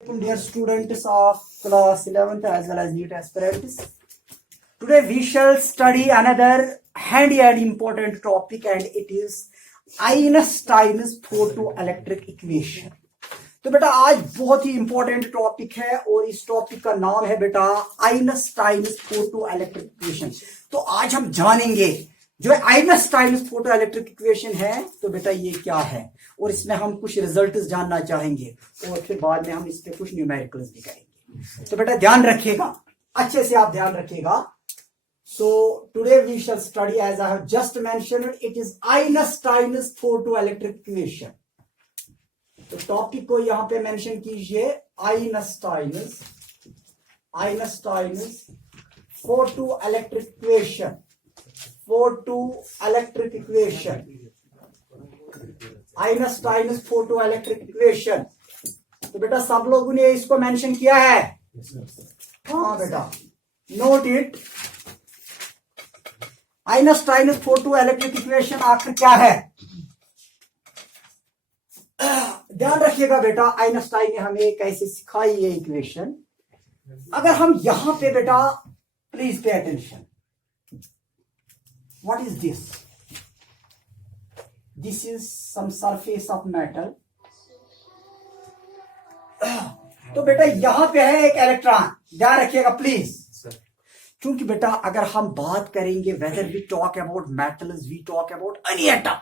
Dear students of class 11th as well as NEET aspirants, today we shall study another handy and important topic, and it is Einstein's photoelectric equation. तो बेटा आज बहुत ही important topic है और इस topic का नाम है बेटा आइंस्टाइन्स फोटोइलेक्ट्रिक इक्वेशन। तो आज हम जानेंगे जो आइंस्टाइन्स फोटोइलेक्ट्रिक इक्वेशन है तो बेटा ये क्या है, और इसमें हम कुछ रिजल्ट्स जानना चाहेंगे और फिर बाद में हम इस पे कुछ न्यूमेरिकल्स भी करेंगे। तो बेटा ध्यान रखिएगा, अच्छे से आप ध्यान रखिएगा। So today we shall study, as I have just mentioned, it is Einstein's photoelectric equation. तो टॉपिक को यहां पे मेंशन कीजिए, Einstein's photoelectric equation, photoelectric equation, Einstein's photoelectric equation. तो बेटा सब लोगों ने इसको मेंशन किया है? हाँ बेटा, note it. Einstein's photoelectric equation आखिर क्या है? ध्यान रखिएगा बेटा, आइंस्टाइन ने हमें कैसे सिखाई ये इक्वेशन। अगर हम यहां पे बेटा, please pay attention, what is this? This is some surface of metal. तो बेटा यहां पे है एक इलेक्ट्रॉन, ध्यान रखिएगा प्लीज। क्योंकि बेटा अगर हम बात करेंगे whether we talk about metals, we talk about any atom,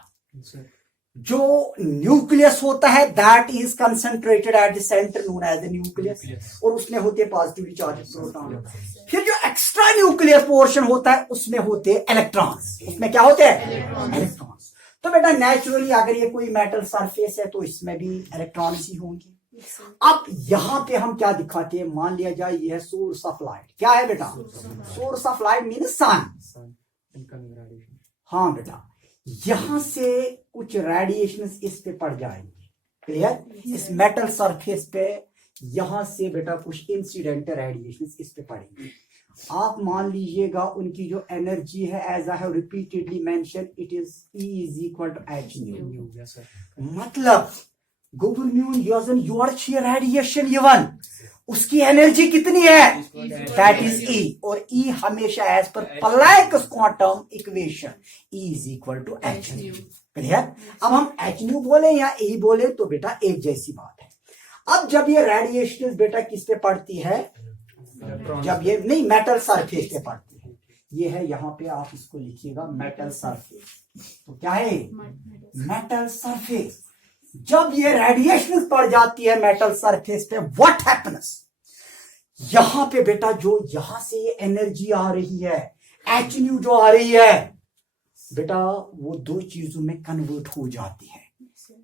जो न्यूक्लियस होता है that is concentrated at the centre known as the nucleus, और उसमें होते हैं पॉजिटिवली चार्ज प्रोटॉन। फिर जो एक्स्ट्रा न्यूक्लियर पोर्शन होता है उसमें होते हैं इलेक्ट्रॉन्स। उसमें क्या होते हैं? इलेक्ट्रॉन्स। तो बेटा नेचुरली अगर ये कोई मेटल सरफेस है तो इसमें भी इलेक्ट्रॉन्स ही होंगे। अब यहां पे हम क्या दिखाते हैं, मान लिया जाए ये है सोर्स ऑफ लाइट। क्या है बेटा? सोर्स ऑफ लाइट मीन सन। हाँ बेटा, यहां से कुछ रेडिएशन इस पे पड़ जाएंगे, क्लियर? इस मेटल सरफेस पे यहां से बेटा कुछ इंसिडेंट रेडिएशन इस पे पड़ेंगे। आप मान लीजिएगा उनकी जो एनर्जी है, as I have repeatedly mention, it is E is equal to h nu. मतलब गोबरम्यून योजन योर्च रेडिएशन इवन उसकी एनर्जी कितनी है? दैट इज E, और E हमेशा as per Planck's quantum equation E is equal to h nu. Clear? अब हम एच न्यू बोले या E बोले तो बेटा एक जैसी बात है। अब जब ये रेडिएशन बेटा किस पे पड़ती है? जब ये नहीं मेटल सरफेस पे पड़ती है, ये है यहां पे, आप इसको लिखिएगा मेटल सरफेस। तो क्या है? Metal surface. जब ये रेडिएशन पड़ जाती है मेटल सरफेस पे, व्हाट हैपन्स? यहां पे बेटा जो यहां से ये एनर्जी आ रही है, एच न्यू जो आ रही है बेटा, वो दो चीजों में कन्वर्ट हो जाती है।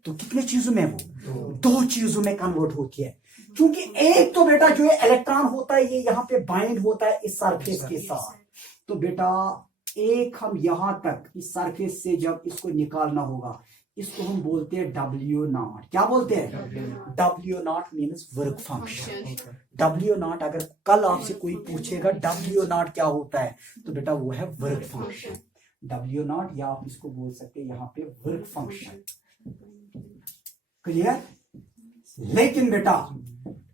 तो कितने चीजों में? वो दो चीजों में कन्वर्ट होती है। क्योंकि एक तो बेटा जो इलेक्ट्रॉन होता है ये यहाँ पे बाइंड होता है इस सरफेस के साथ। तो बेटा एक हम यहां तक इस सरफेस से जब इसको निकालना होगा, इसको हम बोलते हैं W0। क्या बोलते हैं? W0 means work function. W0 अगर कल आपसे कोई पूछेगा W0 क्या होता है तो बेटा वो है वर्क फंक्शन। W0, या आप इसको बोल सकते हैं यहाँ पे वर्क फंक्शन। क्लियर? लेकिन बेटा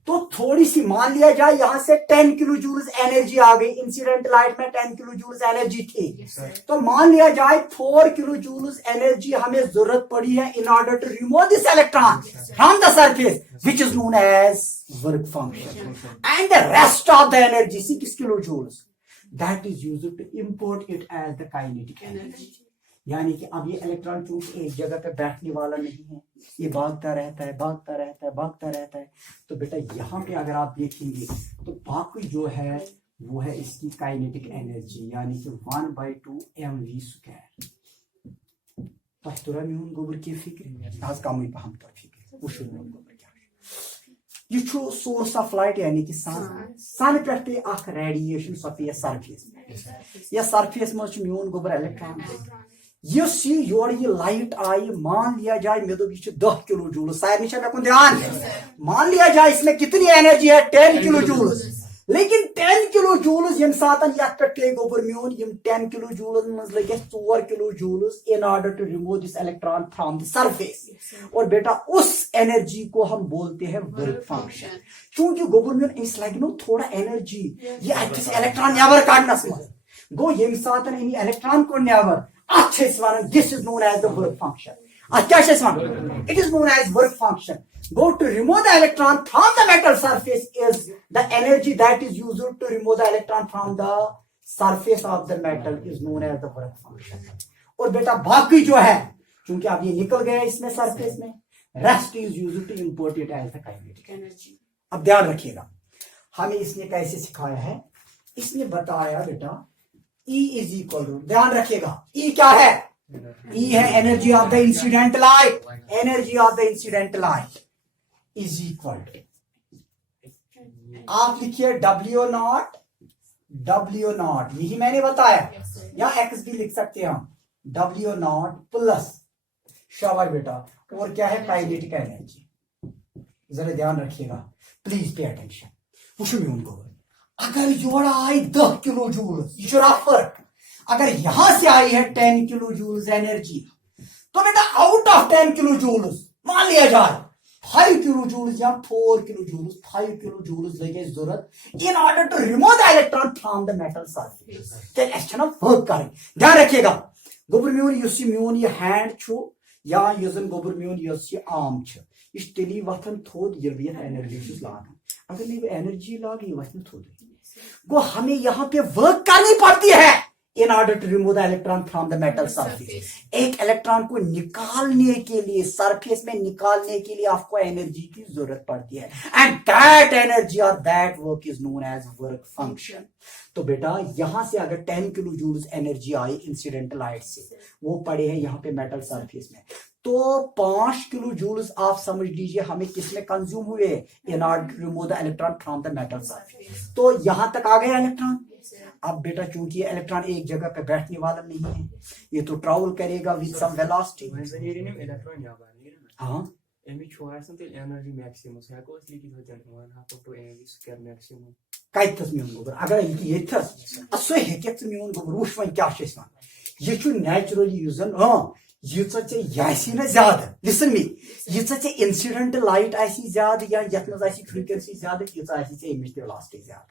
तो थोड़ी सी मान लिया जाए यहां से 10 किलो जूल्स एनर्जी आ गई, इंसिडेंट लाइट में 10 किलो जूल्स एनर्जी थी। तो मान लिया जाए 4 किलो जूल्स एनर्जी हमें जरूरत पड़ी है in order to remove this electron from the surface which is known as work function, and the rest of the energy 6 kilo joules that is used to import it as the kinetic energy. यानी कि अब ये electron चूंकि एक जगह पे बैठने वाला नहीं है, ये भागता रहता है, भागता रहता है, भागता रहता है। तो बेटा यहाँ पे अगर आप देखेंगे तो बाकी जो है वो है इसकी काइनेटिक एनर्जी, यानी कि 1/2 mv²। तोरा म्यून गोबर की फिक्र आज कम हम तो फिक्र उस म्यून गोबर क्या ये छो सोर्स ऑफ लाइट, यानी कि सन पे अख रेडिएशन सफे सरफेस या सरफेस मज म्यून गोबर इलेक्ट्रॉन। यस योर ये लाइट आई, मान लिया जाए मे दोप ये 10 किलो जूल, सारे ध्यान, मान लिया जाए इसमें कितनी एनर्जी है? 10 किलो जूल। लेकिन 10 किलो जूल्स यम सातन यथ पे पे गोबर म्यून यम 10 किलो जूल्स मज लगे 4 kilo joules in order to remove this electron from the surface. और बेटा उस एनर्जी को हम बोलते हैं वर्क फंक्शन। चूंकि गोबर म्यून इस लगे नो थोड़ा एनर्जी ये अच्छे इलेक्ट्रॉन नेवर काटनस मज गो यम सातन इन इलेक्ट्रॉन को नेवर अच्छे one this is known as the work function. It is known as work function. Go to remove the electron from the metal surface is the energy that is used to remove the electron from the surface of the metal is known as the work function. और बेटा बाकी जो है क्योंकि अब ये निकल गया इसमें सरफेस में rest is used to import it as the kinetic energy. अब ध्यान रखिएगा हमें इसने कैसे सिखाया है, इसने बताया बेटा E इज इक्वल टू, ध्यान रखिएगा E क्या है, E है energy of the incident light, energy of the incident light is equal to, आप लिखिए W नॉट, यही मैंने बताया, या X भी लिख सकते हैं हम, W नॉट प्लस शाबाश बेटा, और क्या है काइनेटिक एनर्जी। जरा ध्यान रखिएगा प्लीज पे अटेंशन। वुशु म्यून को अगर जोड़ा आई 10 किलो जूल, ये फर्क अगर यहां से आई है 10 किलो जूल्स एनर्जी, तो बेटा आउट ऑफ 10 किलो जूल्स मान लिया जाए 5 किलो जूल्स या 4 किलो जूल्स, 5 किलो जूल्स लगे जरूरत in order to remove the electron from the metal surface. तो एक्शन ऑफ वर्क करें। ध्यान रखिएगा गोबर म्यून युस म्यून ये हैंड छु या युजन गोबर म्यून युस ये आर्म छु, इस तेली वथन थोद ये एनर्जी छुस लागन, अगर नहीं एनर्जी लाग ये वथन थोद गो हमें यहां पे वर्क करनी पड़ती है in order to remove the electron from the metal surface। एक इलेक्ट्रॉन को निकालने के लिए, सरफेस में निकालने के लिए आपको एनर्जी की जरूरत पड़ती है, and that energy or that work is known as work function। तो बेटा यहां से अगर 10 किलो जूल्स एनर्जी आई इंसिडेंट लाइट से, वो पड़े हैं यहाँ पे मेटल सरफेस में, तो 5 किलो जूल्स आप समझ लीजिए हमें किसमें कंज्यूम हुए in order to remove the electron from the metal surface. तो यहां तक आ गया इलेक्ट्रॉन। अब बेटा चूंकि ये इलेक्ट्रॉन एक जगह पे बैठने वाला नहीं है, ये तो ट्रैवल करेगा विद सम वेलोसिटी। हाँ एनर्जी मैक्सिमम मैक्सिमम कतस म्यून गोबर अगर ये सो हेक म्यून गोबर वुश वन क्या ये नेचुरली यूजन यीचा चे ना ज्यादा, लिसन मी यीचा चे इंसिडेंट लाइट आसी ज्यादा या यथ मज आसी फ्रीक्वेंसी ज्यादा, यीचा आसी चे इमेज वेलोसिटी ज्यादा।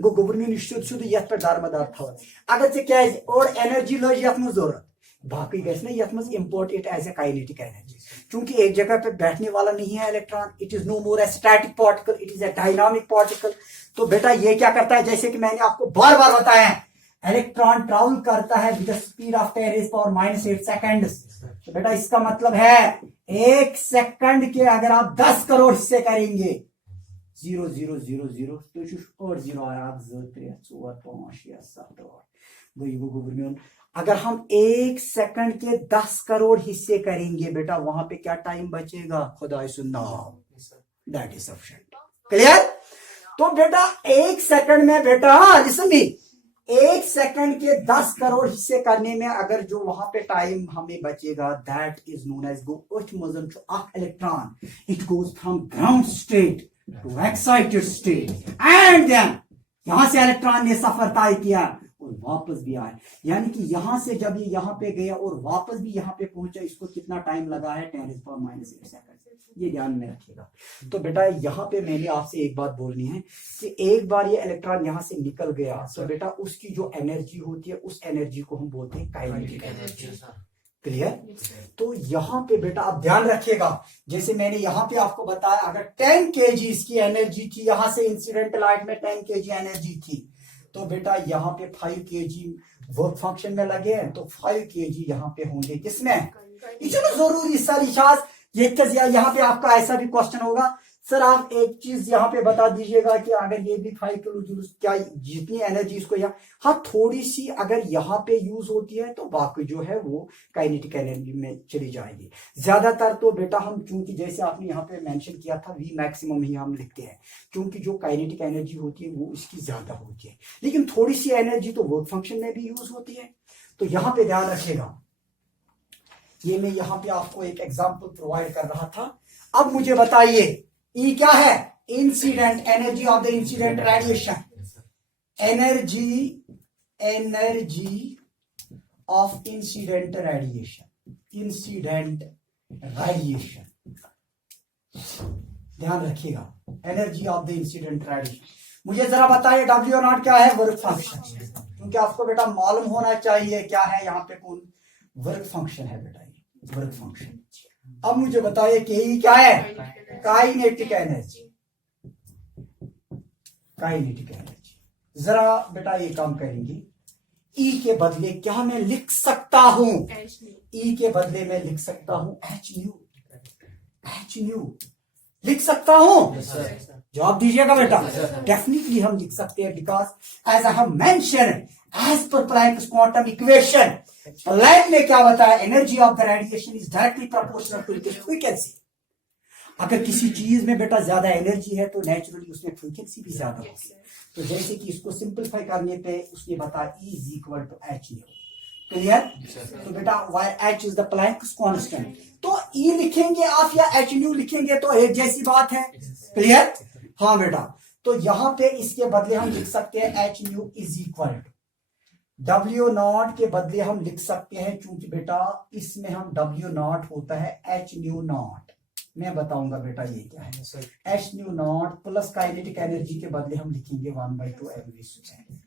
गो गोबर म्यून शुद्ध यथ पे दारमदार थव अगर चे क्या और एनर्जी लज यथ मज जरूरत, बाकी गस ना यथ मज import it as a kinetic energy. क्योंकि एक जगह पे बैठने वाला नहीं है electron, it is no more a static particle, it is a dynamic particle. तो बेटा ये क्या करता है, जैसे कि मैंने आपको बार बार बताया है, इलेक्ट्रॉन ट्रैवल करता है with the speed of 10⁻⁻⁸ seconds. तो बेटा इसका मतलब है 1 सेकंड के अगर आप 10 करोड़ हिस्से करेंगे 0 0 0 0 तो 8 0 आप 2 3 4 5 6 7 8 अगर हम 1 सेकंड के 10 करोड़ हिस्से करेंगे बेटा वहां पे क्या टाइम बचेगा, खुदा सुनना, दैट इज सफिशिएंट। क्लियर। तो बेटा 1 सेकंड में बेटा लिसन मी 1 सेकंड के 10 करोड़ हिस्से करने में अगर जो वहां पे टाइम हमें बचेगा दैट इज नोन एज गो मजन electron, it goes from ground state to excited state and then यहां से इलेक्ट्रॉन ने सफर तय किया और वापस भी आए, यानी कि यहां से जब ये यहां पे गया और वापस भी यहां पे पहुंचा, इसको कितना टाइम लगा है 10⁻⁸ सेकंड। ये ध्यान में रखिएगा। तो बेटा यहाँ पे मैंने आपसे एक बात बोलनी है कि एक बार ये इलेक्ट्रॉन यहाँ से निकल गया तो बेटा उसकी जो एनर्जी होती है उस एनर्जी को हम बोलते हैं काइनेटिक एनर्जी। क्लियर। तो यहाँ पे बेटा आप ध्यान रखिएगा, जैसे मैंने यहाँ पे आपको बताया अगर 10 kg इसकी एनर्जी थी, यहां से इंसिडेंट लाइट में 10 kg एनर्जी थी, तो बेटा यहाँ पे 5 kg वर्क फंक्शन में लगे हैं, तो 5 kg यहाँ पे होंगे किसमें, इतना जरूरी सर इशाज। ये यहाँ पे आपका ऐसा भी क्वेश्चन होगा, सर आप एक चीज यहाँ पे बता दीजिएगा कि अगर ये भी 5 किलो जूल क्या जितनी एनर्जी इसको यहाँ, हाँ थोड़ी सी अगर यहाँ पे यूज होती है तो बाकी जो है वो काइनेटिक एनर्जी में चली जाएगी। ज्यादातर तो बेटा हम चूंकि जैसे आपने यहाँ पे मेंशन किया था V मैक्सिमम ही हम लिखते हैं, क्योंकि जो काइनेटिक एनर्जी होती है वो इसकी ज्यादा होती है, लेकिन थोड़ी सी एनर्जी तो वर्क फंक्शन में भी यूज होती है। तो यहाँ पे ध्यान रखिएगा, ये मैं यहाँ पे आपको एक एग्जाम्पल प्रोवाइड कर रहा था। अब मुझे बताइए E क्या है, incident energy of the incident radiation. Energy of incident radiation, ध्यान रखिएगा, energy of the incident radiation. मुझे जरा बताइए W0 क्या है? वर्क फंक्शन, क्योंकि आपको बेटा मालूम होना चाहिए क्या है यहाँ पे, कौन वर्क फंक्शन है बेटा, ये वर्क फंक्शन। अब मुझे बताइए कि क्या है? Kinetic energy, kinetic energy. जरा बेटा ये काम करेंगे, ई के बदले क्या मैं लिख सकता हूं? ई के बदले मैं लिख सकता हूं एच न्यू लिख सकता हूं। जवाब दीजिएगा बेटा। डेफिनेटली हम लिख सकते हैं, because as I have mentioned, as per Planck's quantum equation, Planck ने क्या बताया? Energy of the radiation is directly proportional to its frequency. अगर किसी चीज में बेटा ज्यादा एनर्जी है तो नेचुरली उसमें फ्रीक्वेंसी भी ज्यादा होगी। तो जैसे कि इसको सिंपलीफाई करने पे उसने बताया E is equal to h nu. Clear? तो बेटा where h is the Planck's constant, तो E लिखेंगे आप या एच न्यू लिखेंगे तो एक जैसी बात है। क्लियर? हाँ बेटा, तो यहां पे इसके बदले हम लिख सकते हैं h nu is equal to W0 के बदले हम लिख सकते हैं, चूंकि बेटा इसमें हम W0 होता है एच न्यू नॉट। मैं बताऊंगा बेटा ये क्या है। H nu not plus kinetic energy के बदले हम लिखेंगे 1/2 mv²।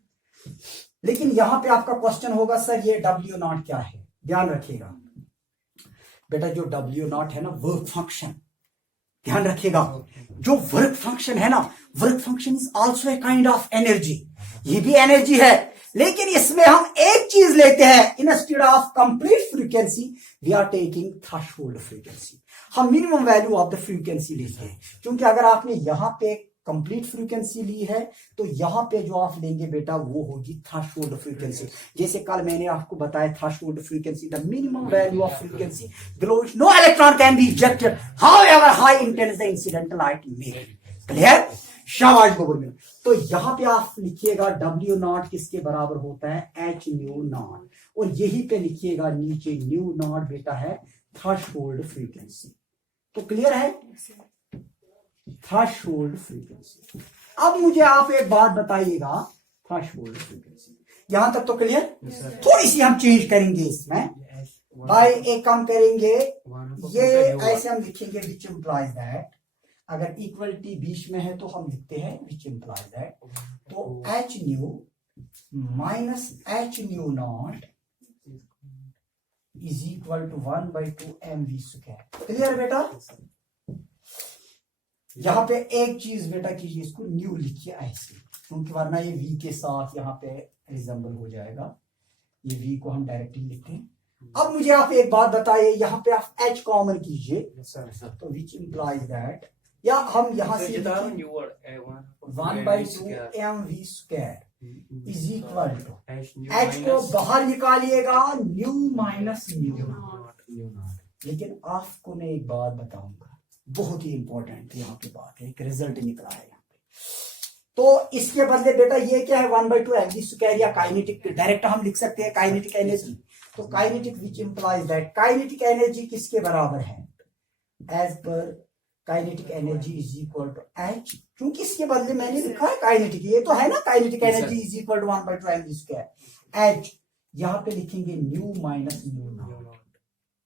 लेकिन यहां पे आपका क्वेश्चन होगा सर ये W0 क्या है? ध्यान रखिएगा बेटा, जो W0 है ना वर्क फंक्शन, ध्यान रखिएगा, जो वर्क फंक्शन है ना, work function is also a kind of energy. ये भी एनर्जी है, लेकिन इसमें हम एक चीज लेते हैं, instead of complete frequency we are taking threshold frequency. हम minimum value of the frequency लेते हैं, क्योंकि अगर आपने यहां पे कंप्लीट फ्रीक्वेंसी ली है तो यहां पे जो आप लेंगे बेटा वो होगी थ्रेशोल्ड फ्रीक्वेंसी। जैसे कल मैंने आपको बताया threshold frequency, the minimum value of frequency below which no electron can be ejected however high intense the incidental light may be। Clear? शाबाश गोबर। तो यहां पे आप लिखिएगा W0 किसके बराबर होता है? एच न्यू नॉट, और यही पे लिखिएगा नीचे न्यू नॉट बेटा है थ्रेशोल्ड फ्रीक्वेंसी। तो क्लियर है? Threshold frequency. अब मुझे आप एक बात बताइएगा, थ्रेशोल्ड फ्रीक्वेंसी यहां तक तो क्लियर? थोड़ी सी हम चेंज करेंगे इसमें भाई, एक काम करेंगे, ये ऐसे हम लिखेंगे विच इम्प्लाइज दैट, अगर इक्वलिटी बीच में है तो हम लिखते हैं विच इम्प्लाइज दैट, तो h nu minus h nu naught is equal to 1/2 mv²। Clear बेटा? यहां पे एक चीज बेटा कीजिए, इसको न्यू लिखिए ऐसे, क्योंकि वरना ये v के साथ यहाँ पे रिजेंबल हो जाएगा। ये v को हम डायरेक्टली लिखते हैं। अब मुझे आप एक बात बताइए, यहाँ पे आप h कॉमन कीजिए, तो विच इम्प्लाइज दैट, या हम यहाँ से 1/2 mv² is equal to h को बाहर निकालिएगा न्यू माइनस न्यू। लेकिन आपको मैं एक बात बताऊंगा, बहुत ही इंपॉर्टेंट यहाँ पे बात है, एक रिजल्ट निकला है यहाँ पे। तो इसके बदले बेटा ये क्या है? 1/2 mv² या काइनेटिक, डायरेक्ट हम लिख सकते हैं काइनेटिक एनर्जी। तो kinetic which implies that, kinetic energy किसके बराबर है? As per kinetic energy is equal to h, क्योंकि इसके बदले मैंने लिखा है काइनेटिक, ये तो है ना kinetic energy is equal to 1/2 mv²। H यहाँ पे लिखेंगे nu minus nu naught.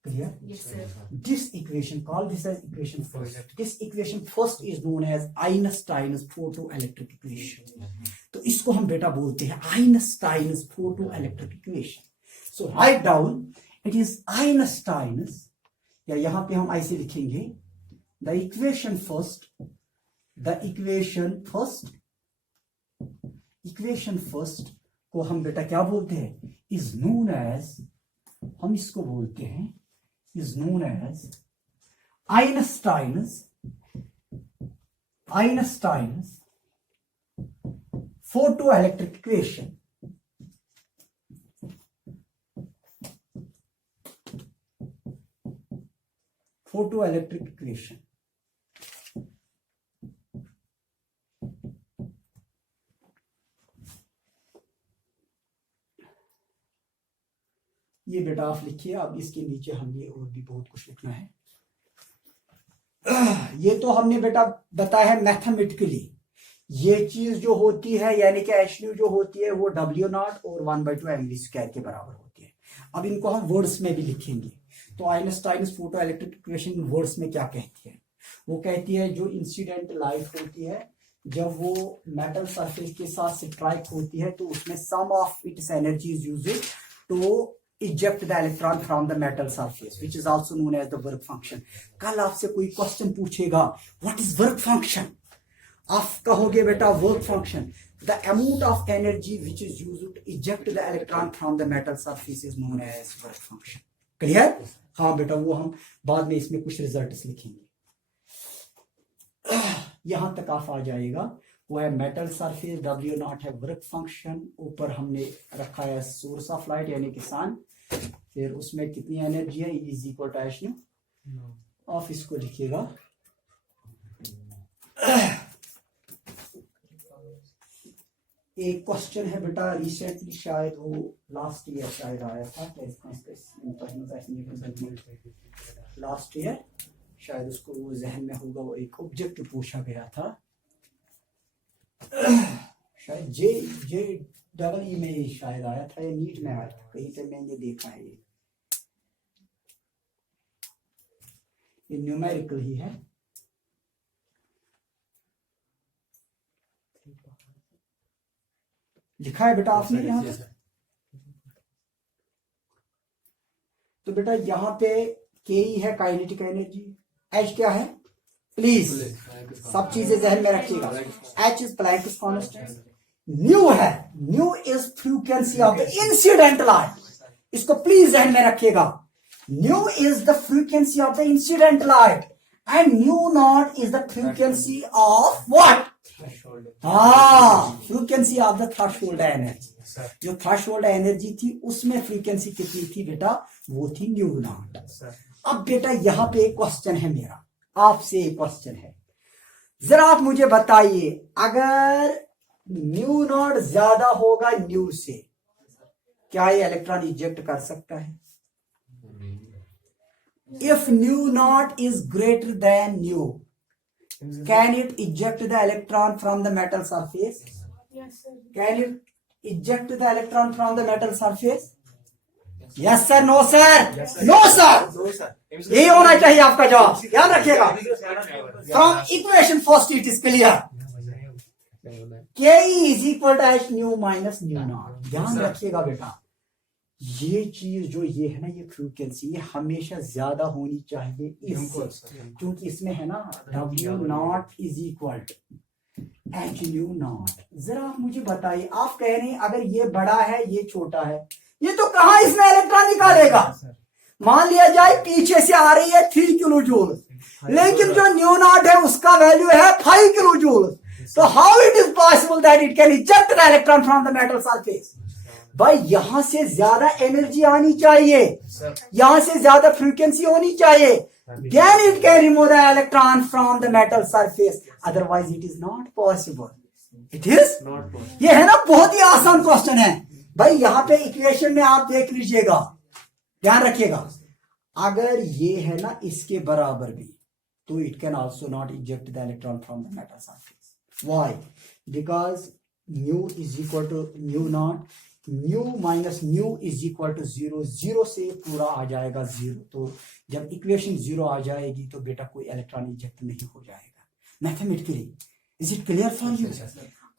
Clear? Yes, sir. This equation, call this as equation first. This equation first is known as Einstein's photoelectric equation. तो इसको हम बेटा बोलते हैं Einstein's photoelectric equation. So write down, it is Einstein's, या यहाँ पे हम ऐसे लिखेंगे, the equation first को हम बेटा क्या बोलते हैं? is known as, हम इसको बोलते हैं is known as Einstein's photoelectric equation. Photoelectric equation. ये बेटा आप लिखिए। अब इसके नीचे हमने और भी बहुत कुछ लिखना है। ये तो हमने बेटा बताया है मैथमेटिकली, ये चीज जो होती है यानी कि एच न्यू जो होती है वो W0 और 1/2 mv स्क्वायर के बराबर होती है। अब इनको हम वर्ड्स में भी लिखेंगे। तो Einstein's photo electric equation words में क्या कहती है? वो कहती है जो इंसिडेंट लाइट होती है जब वो मेटल सरफेस के साथ स्ट्राइक होती है तो उसमें some of its energy is used to eject the electron from the metal surface which is also known as the work function. कल आपसे कोई क्वेश्चन पूछेगा व्हाट इज वर्क फंक्शन, आप कहोगे बेटा work function the amount of energy which is used to eject the electron from the metal surface is known as work function. Clear? हाँ बेटा, वो हम बाद में इसमें कुछ रिजल्ट्स लिखेंगे। यहां तक आप आ जाएगा। वो है मेटल सरफेस, W0 है वर्क फंक्शन, ऊपर हमने रखा है सोर्स ऑफ लाइट यानी कि सन, फिर उसमें कितनी एनर्जी है is equal to h nu. आप इसको लिखिएगा। एक क्वेश्चन है बेटा रिसेंटली शायद वो लास्ट ईयर शायद आया था, लास्ट ईयर शायद उसको वो जहन में होगा, वो एक ऑब्जेक्ट पूछा गया था शायद JEE में शायद आया था या नीट में आया था, कहीं पे मैंने देखा है। ये न्यूमेरिकल ही है। लिखा है बेटा आपने यहाँ पे? तो बेटा यहाँ पे के है काइनेटिक एनर्जी, एच क्या है प्लीज सब चीजें जहन में रखिएगा। H is Planck's constant, nu है, nu is frequency of the incident light, इसको प्लीज जहन में रखिएगा। Nu is the frequency of the incident light and nu naught is the frequency of what? हाँ, frequency of the threshold energy. जो threshold energy थी उसमें frequency कितनी थी बेटा? वो थी न्यू नॉट। अब बेटा यहाँ पे एक क्वेश्चन है मेरा आपसे, एक क्वेश्चन है, जरा आप मुझे बताइए अगर न्यू नॉट ज्यादा होगा न्यू से, क्या ये इलेक्ट्रॉन इजेक्ट कर सकता है? If nu naught is greater than new, can it eject the electron from the metal surface? Yes, sir. Can it eject the electron from the metal surface? Yes sir, no sir, no sir, यही होना चाहिए आपका जवाब, ध्यान रखिएगा। From equation first it is clear, Ke is equal to h nu minus nu naught। ध्यान रखिएगा बेटा, ये चीज जो ये है ना, ये फ्रीक्वेंसी ये हमेशा ज्यादा होनी चाहिए इससे, क्योंकि इसमें है ना W0 is equal to h nu naught. जरा आप मुझे बताइए, आप कह रहे हैं अगर ये बड़ा है ये छोटा है, ये तो कहां इसमें इलेक्ट्रॉन निकालेगा? मान लिया जाए पीछे से आ रही है 3 किलो जूल, लेकिन जो न्यू नॉट है उसका वैल्यू है 5 किलो जूल, तो how it is possible that it can eject the electron from the metal surface? भाई यहां से ज्यादा एनर्जी आनी चाहिए, यहां से ज्यादा फ्रीक्वेंसी होनी चाहिए, then it can remove the electron from the metal surface, otherwise it is not possible। it is not possible। ये है ना बहुत ही आसान क्वेश्चन है भाई। यहां पे इक्वेशन में आप देख लीजिएगा, ध्यान रखिएगा, अगर ये है ना इसके बराबर भी तो it can also not eject the electron from the metal surface। why? because mu is equal to mu naught, nu minus nu is equal to 0, 0 से पूरा आ जाएगा 0, तो जब इक्वेशन 0 आ जाएगी तो बेटा कोई इलेक्ट्रॉन इजेक्ट नहीं हो जाएगा mathematically. Is it clear for you?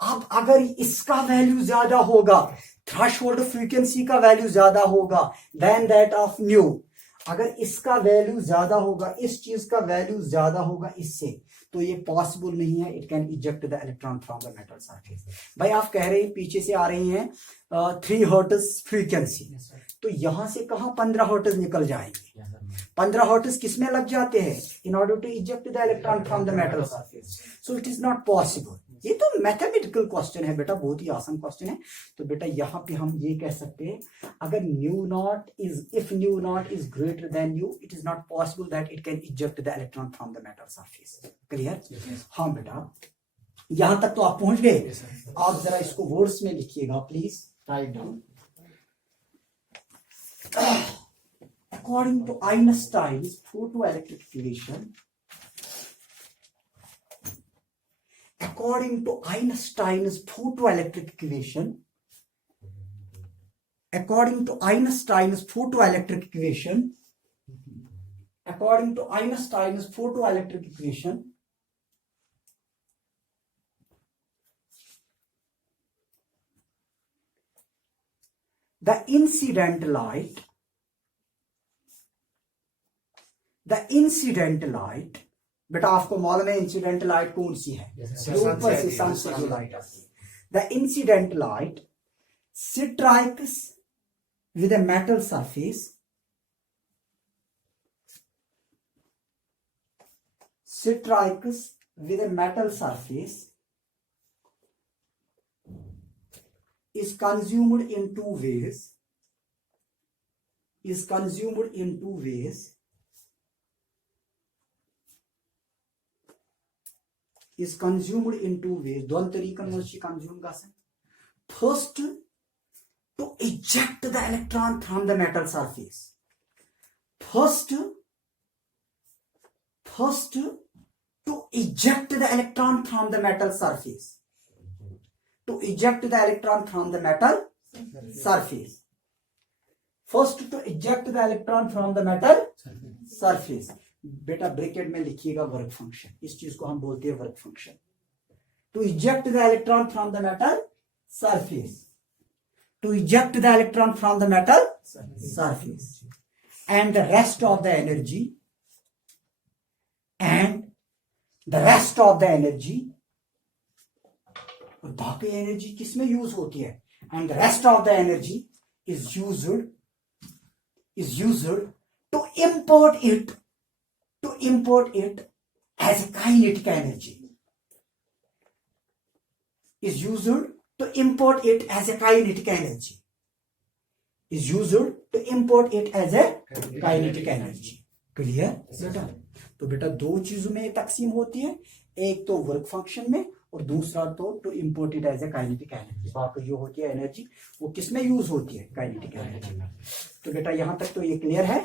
अब अगर इसका वैल्यू ज्यादा होगा, थ्रेशोल्ड फ्रीक्वेंसी का वैल्यू ज्यादा होगा देन दैट ऑफ न्यू, अगर इसका वैल्यू ज्यादा होगा, इस चीज का वैल्यू ज्यादा होगा इससे, तो ये पॉसिबल नहीं है, it can eject the electron from the metal surface. भाई आप कह रहे हैं पीछे से आ रही हैं 3 हर्ट्ज फ्रीक्वेंसी, तो यहां से कहां 15 हर्ट्ज निकल जाएंगे? 15 हर्ट्ज किस में लग जाते हैं? In order to eject the electron from the metal surface, so it is not possible. ये तो मैथमेटिकल क्वेश्चन है बेटा, बहुत ही आसान क्वेश्चन है। तो बेटा यहाँ पे हम ये कह सकते हैं अगर new naught is, if nu naught is greater than new, it is not possible that it can eject the electron from the metal surface. Clear? हाँ बेटा, यहां तक तो आप पहुंच गए। आप जरा इसको वर्ड्स में लिखिएगा please, write down. According to Einstein's photoelectric equation, according to Einstein's photoelectric equation, according to Einstein's photoelectric equation, according to Einstein's photoelectric equation, the incident light, बेटा आपको मालूम है इंसिडेंट लाइट कौन सी है? जो ऊपर से सन से जो लाइट आती है. The incident light strikes with a metal surface, strikes with a metal surface, is consumed in two ways, is consumed in two ways, is consumed in two ways. दोन तरीकों में उसकी कंज्यूम कर सकते. First, to eject the electron from the metal surface. First, to eject the electron from the metal surface. To eject the electron from the metal surface. First, to eject the electron from the metal surface. बेटा bracket में लिखिएगा work function. इस चीज को हम बोलते हैं work function. To eject the electron from the metal surface. To eject the electron from the metal surface, and the rest of the energy, और बाकी एनर्जी किसमें यूज होती है? And the rest of the energy is used to import it as a kinetic energy. Is used to import it as a kinetic energy. Is used to import it as a kinetic energy. Clear बेटा? तो बेटा दो चीजों में तकसीम होती है, एक तो वर्क फंक्शन में और दूसरा तो to import it as a kinetic energy. बाकी जो होती है एनर्जी वो किस में यूज होती है? काइनेटिक एनर्जी में. तो बेटा यहां तक तो ये क्लियर है?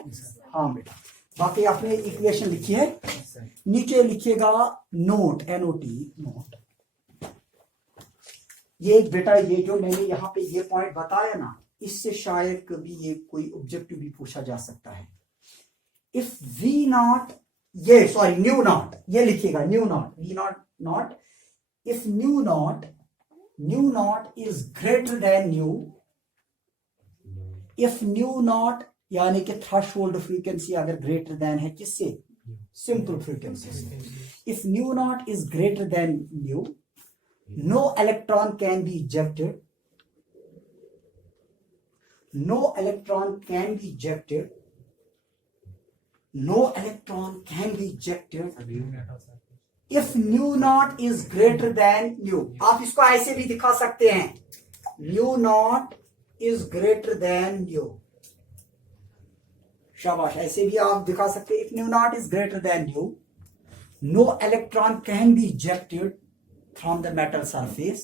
हाँ बेटा. बाकी आपने इक्वेशन लिखी है, नीचे लिखिएगा नोट, NOT नोट. ये बेटा ये जो मैंने यहाँ पे ये पॉइंट बताया ना, इससे शायद कभी ये कोई ऑब्जेक्टिव भी पूछा जा सकता है. इफ वी नॉट, ये सॉरी न्यू नॉट, ये लिखिएगा nu naught, v naught, if nu naught is greater than nu, if nu naught यानी कि थ्रेशोल्ड फ्रीक्वेंसी अगर ग्रेटर देन है किससे? सिंपल फ्रीक्वेंसी से. If nu naught is greater than nu, no electron can be ejected, no electron can be ejected, no electron can be ejected if nu naught is greater than nu. आप इसको ऐसे भी दिखा सकते हैं, nu naught is greater than nu. शाबाश, ऐसे भी आप दिखा सकते हैं. if nu naught is greater than nu, no electron can be ejected from the metal surface.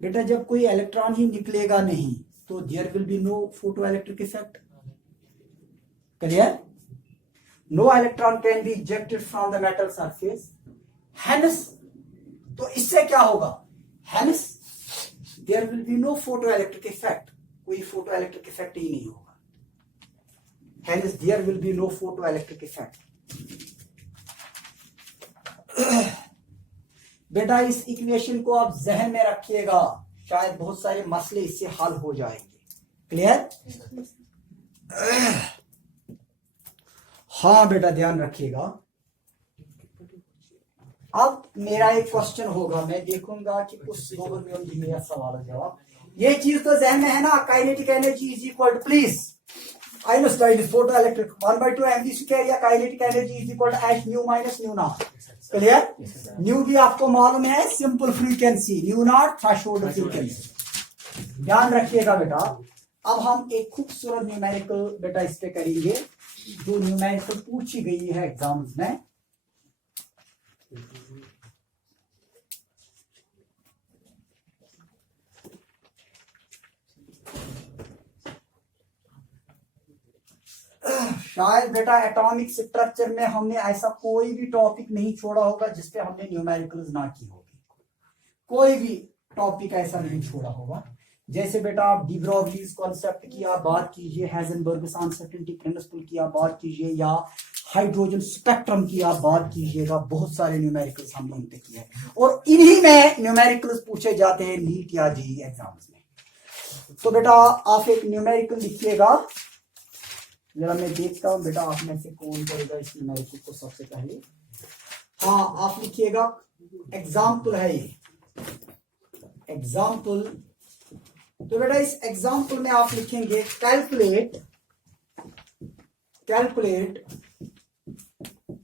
बेटा जब कोई इलेक्ट्रॉन ही निकलेगा नहीं तो there will be no photo electric effect. Clear? No electron can be ejected from the metal surface. Hence, तो इससे क्या होगा? Hence there will be no photo electric effect. कोई फोटो इलेक्ट्रिक इफेक्ट ही नहीं होगा. Hence there will be no photo electric effect. बेटा इस इक्वेशन को आप जहन में रखिएगा, शायद बहुत सारे मसले इससे हल हो जाएंगे. क्लियर? हाँ बेटा ध्यान रखिएगा. अब मेरा एक क्वेश्चन होगा, मैं देखूंगा कि उस नंबर में होंगे मेरा सवाल जवाब. ये चीज तो जहन में है ना, kinetic energy is equal to, please Einstein is photoelectric 1/2 mv square, या kinetic energy is equal to h nu minus nu naught. Clear? Nu भी आपको मालूम है, simple frequency, nu naught threshold frequency. ध्यान रखिएगा बेटा. अब हम एक खूबसूरत न्यूमेरिकल बेटा इस पे करेंगे, जो न्यूमेरिकल पूछी गई है एग्जाम्स में. शायद बेटा एटॉमिक स्ट्रक्चर में हमने ऐसा कोई भी टॉपिक नहीं छोड़ा होगा जिसपे हमने न्यूमेरिकल्स ना की होगी, कोई भी टॉपिक ऐसा नहीं छोड़ा होगा। जैसे बेटा आप डी ब्रोगलीज कॉन्सेप्ट की आप बात कीजिए, हाइजेनबर्ग अनसर्टेनिटी प्रिंसिपल की आप बात कीजिए, या हाइड्रोजन स्पेक्ट्रम की आप बात कीजिएगा, बहुत सारे न्यूमेरिकल्स हमने इन पे किए हैं और इन्हीं में न्यूमेरिकल्स पूछे जाते हैं नीट या जेईई एग्जाम्स में। तो बेटा आप एक न्यूमेरिकल लिखिएगा, जरा मैं देखता हूं बेटा आप में से कौन करेगा इस न्यूमेरिकल को सबसे पहले। हाँ आप लिखिएगा, एग्जाम्पल है ये एग्जाम्पल। तो बेटा इस एग्जाम्पल में आप लिखेंगे calculate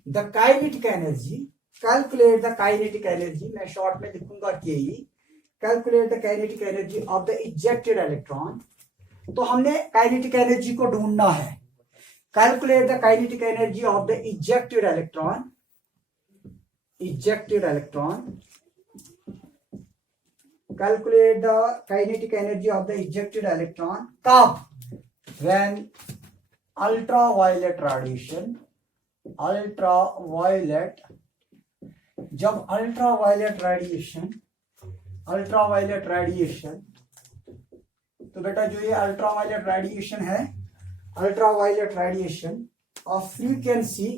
the kinetic energy, calculate the kinetic energy, मैं शॉर्ट में लिखूंगा केई, calculate the kinetic energy of the ejected electron. तो हमने काइनेटिक एनर्जी को ढूंढना है, calculate the kinetic energy of the ejected electron, calculate the kinetic energy of the ejected electron कब, when ultraviolet radiation, जब अल्ट्रावायलेट रेडिएशन, तो बेटा जो ये अल्ट्रावायलेट रेडिएशन है, अल्ट्रावायलेट रेडिएशन ऑफ फ्रीक्वेंसी,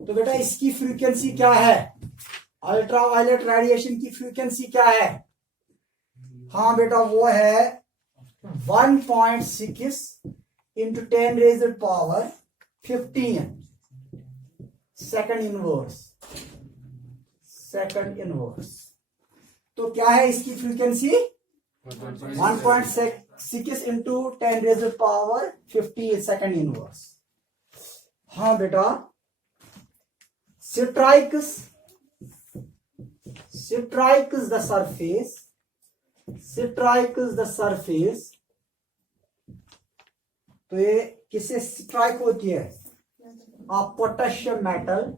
तो बेटा इसकी फ्रीक्वेंसी क्या है, अल्ट्रावायलेट रेडिएशन की फ्रीक्वेंसी क्या है, हाँ बेटा वो है 1.6 into 10 raised power 15 second inverse. तो क्या है इसकी frequency 1.6 into 10 raised power 15 second inverse. हाँ बेटा strikes the surface, तो ये किससे स्ट्राइक होती है, आप पोटेशियम मेटल,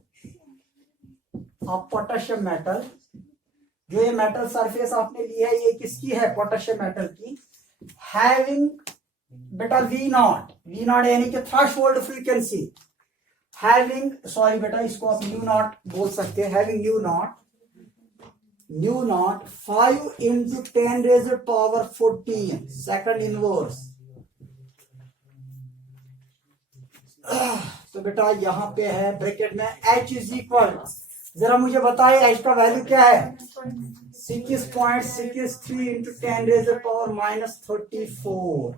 जो ये मेटल सरफेस आपने ली है ये किसकी है, पोटेशियम मेटल की, हैविंग बेटा वी नॉट यानी कि थ्रेशोल्ड फ्रीक्वेंसी, हैविंग सॉरी बेटा इसको आप न्यू नॉट बोल सकते हैं, having new not 5 into 10 raised power 14 second inverse. तो बेटा यहां पे है ब्रैकेट में H इज इक्वल, जरा मुझे बताइए H का वैल्यू क्या है, 6.63 इंटू 10 रेज़्ड पावर -34।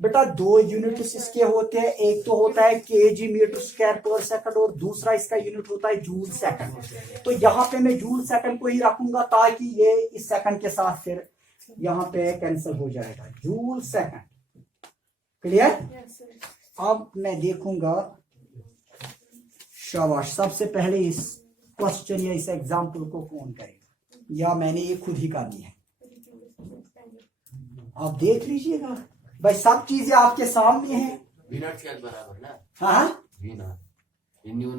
बेटा दो यूनिट्स इसके होते हैं, एक तो होता है केजी मीटर स्क्वायर पर सेकंड और दूसरा इसका यूनिट होता है जूल सेकंड। तो यहाँ पे मैं जूल सेकंड को ही रखूंगा ताकि ये इस सेकंड के साथ फिर यहाँ पे कैंसिल हो जाएगा, जूल सेकंड। क्लियर? अब मैं देखूंगा, शाबाश, सबसे पहले इस क्वेश्चन या इस एग्जाम्पल को कौन करेगा, या मैंने ये खुद ही करनी है, आप देख लीजिएगा भाई, सब चीजें आपके सामने हैं। बराबर ना, हाँ न्यू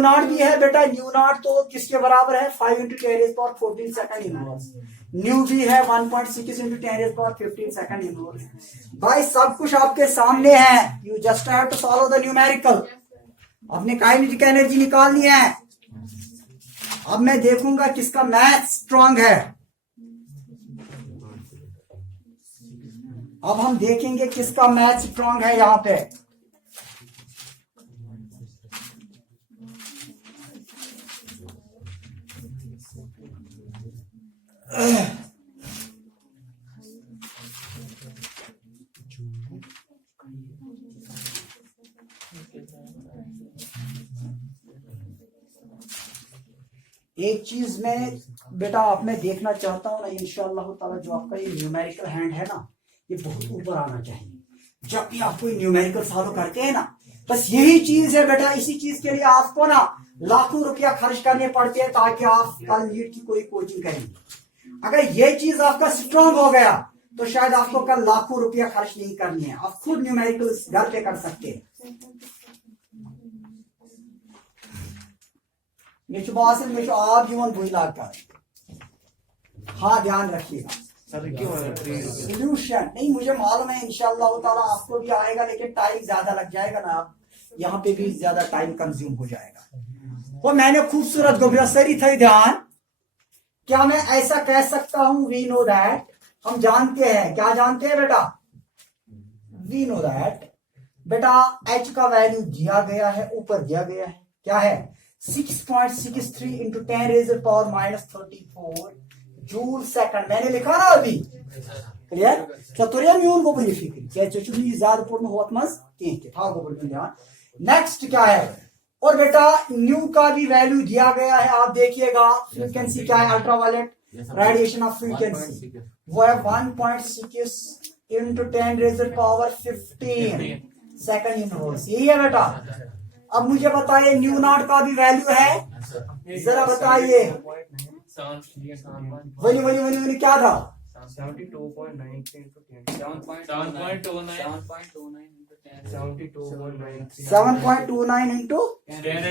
नॉट भी है बेटा, न्यू नॉट तो किसके बराबर है, 5 into 10 raised power 14 second inverse, nu भी है 1.6 into 10 raised power 15 second inverse. भाई सब कुछ आपके सामने है, you just have to follow the numerical. आपने काइनेटिक एनर्जी निकालनी है। अब मैं देखूंगा किसका मैथ स्ट्रांग है, अब हम देखेंगे किसका मैथ स्ट्रांग है यहां पे। एक चीज में बेटा आप मैं देखना चाहता हूं ना, इंशाअल्लाह ताला जो आपका ये न्यूमेरिकल हैंड है ना, ये बहुत ऊपर आना चाहिए जब भी आप कोई न्यूमेरिकल सॉल्व करते हैं ना। बस यही चीज है बेटा, इसी चीज के लिए आपको ना लाखों रुपया खर्च करने पड़ते हैं ताकि आप कल नीट की कोई कोचिंग करेंगे। अगर ये चीज आपका स्ट्रांग हो गया तो शायद आपको कल लाखों रुपया खर्च नहीं करनी है, आप खुद न्यूमेरिकल घर पे कर सकते हैं। आप जीवन भूल कर, हाँ ध्यान रखिएगा। सोल्यूशन नहीं मुझे मालूम है, इंशाअल्लाह ताला आपको भी आएगा, लेकिन टाइम ज्यादा लग जाएगा ना। आप यहाँ पे भी ज्यादा टाइम कंज्यूम हो जाएगा। वो मैंने खूबसूरत गोबरा सरी थे ध्यान, क्या मैं ऐसा कह सकता हूं वी नो दैट, हम जानते हैं, क्या जानते हैं बेटा, वी नो दैट बेटा h का वैल्यू दिया गया है, ऊपर दिया गया है, क्या है 6.63 into 10 raised power -34 joule second, मैंने लिखा ना अभी, क्लियर चतुर्या म्यून को बोलिए फिक्र क्या चुचुली ज्यादा पूर्ण होत मज के था को बोल ध्यान। नेक्स्ट क्या है, और बेटा न्यू का भी वैल्यू दिया गया है, आप देखिएगा फ्रीक्वेंसी क्या है, अल्ट्रावायलेट रेडिएशन ऑफ फ्रीक्वेंसी वो है 1.6 into 10 raised power 15 second inverse, यही है बेटा। अब मुझे बताइए न्यू नॉट का भी वैल्यू है, जरा बताइए, वही क्या था 7.29 इंटू -20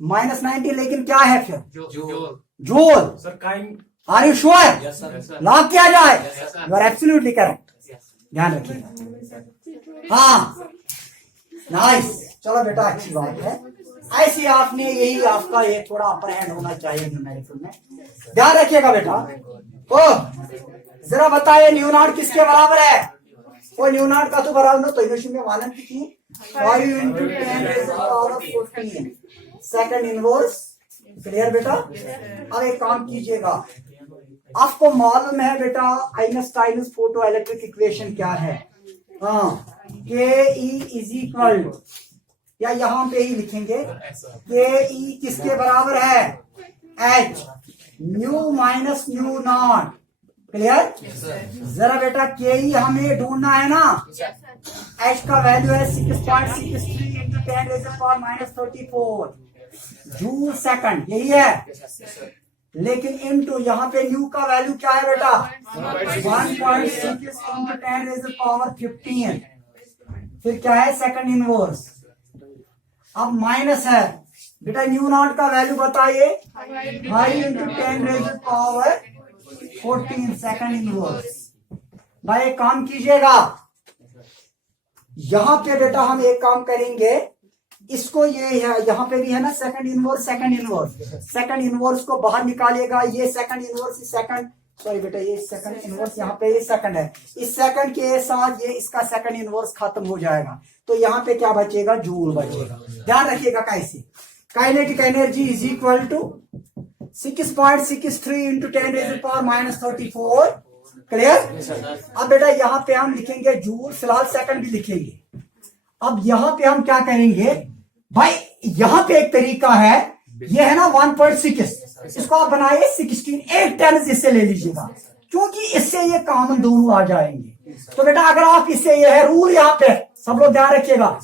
-90, लेकिन क्या है फिर joule, are you sure, lock किया जाए, यू आर एब्सोल्युटली करेक्ट, ध्यान रखिएगा। हाँ नाइस, चलो बेटा अच्छी बात है, ऐसी आपने यही आपका ये थोड़ा अपर हैंड होना चाहिए न्यूमेरिकल में, ध्यान रखिएगा बेटा। ओ जरा बताइए न्यू नॉट किसके बराबर है, वो न्यू नॉट का तो बराबर तो इनोशन में मालूम की 5 into 10 raise power 14 second inverse, clear बेटा। अब एक काम कीजिएगा, आपको मालूम है बेटा आइंस्टाइन फोटो इलेक्ट्रिक इक्वेशन क्या है, हाँ के ई इज इक्वल, या यहां पे ही लिखेंगे के ई किसके बराबर है, H nu minus nu naught, clear. जरा बेटा के ई हमें ढूंढना है ना, एच का वैल्यू है 6.63 into 10 raise power -34 joule second, यही है, लेकिन इनटू यहाँ पे न्यू का वैल्यू क्या है बेटा 1.6 इंटू 10 रेज़ पावर 15, फिर क्या है सेकंड इनवर्स, अब माइनस है बेटा न्यू नॉट का वैल्यू बताइए 5 into 10 raise power 14 second inverse. भाई एक काम कीजिएगा, यहां पे बेटा हम एक काम करेंगे, इसको ये है यहाँ पे भी है ना सेकंड इनवर्स को बाहर निकालिएगा, ये सेकंड इनवर्स सेकंड, सॉरी बेटा ये सेकंड इनवर्स यहाँ पे ये सेकंड है, इस सेकंड के साथ ये इसका सेकंड इनवर्स खत्म हो जाएगा, तो यहाँ पे क्या बचेगा जूल बचेगा। ध्यान रखिएगा कैसे, kinetic energy is equal to 6.63 into 10 raise power -34, clear. अब बेटा यहाँ पे हम लिखेंगे जूल, फिलहाल सेकंड भी लिखेंगे। अब यहाँ पे हम क्या करेंगे भाई, यहाँ पे एक तरीका है, ये है ना 1.6, इसको आप बनाइए 16, एक 10 इससे ले लीजिएगा, क्योंकि इससे ये कॉमन दोनों आ जाएंगे। तो बेटा अगर आप इससे, ये है रूल यहाँ पे, सब लोग ध्यान रखिएगा,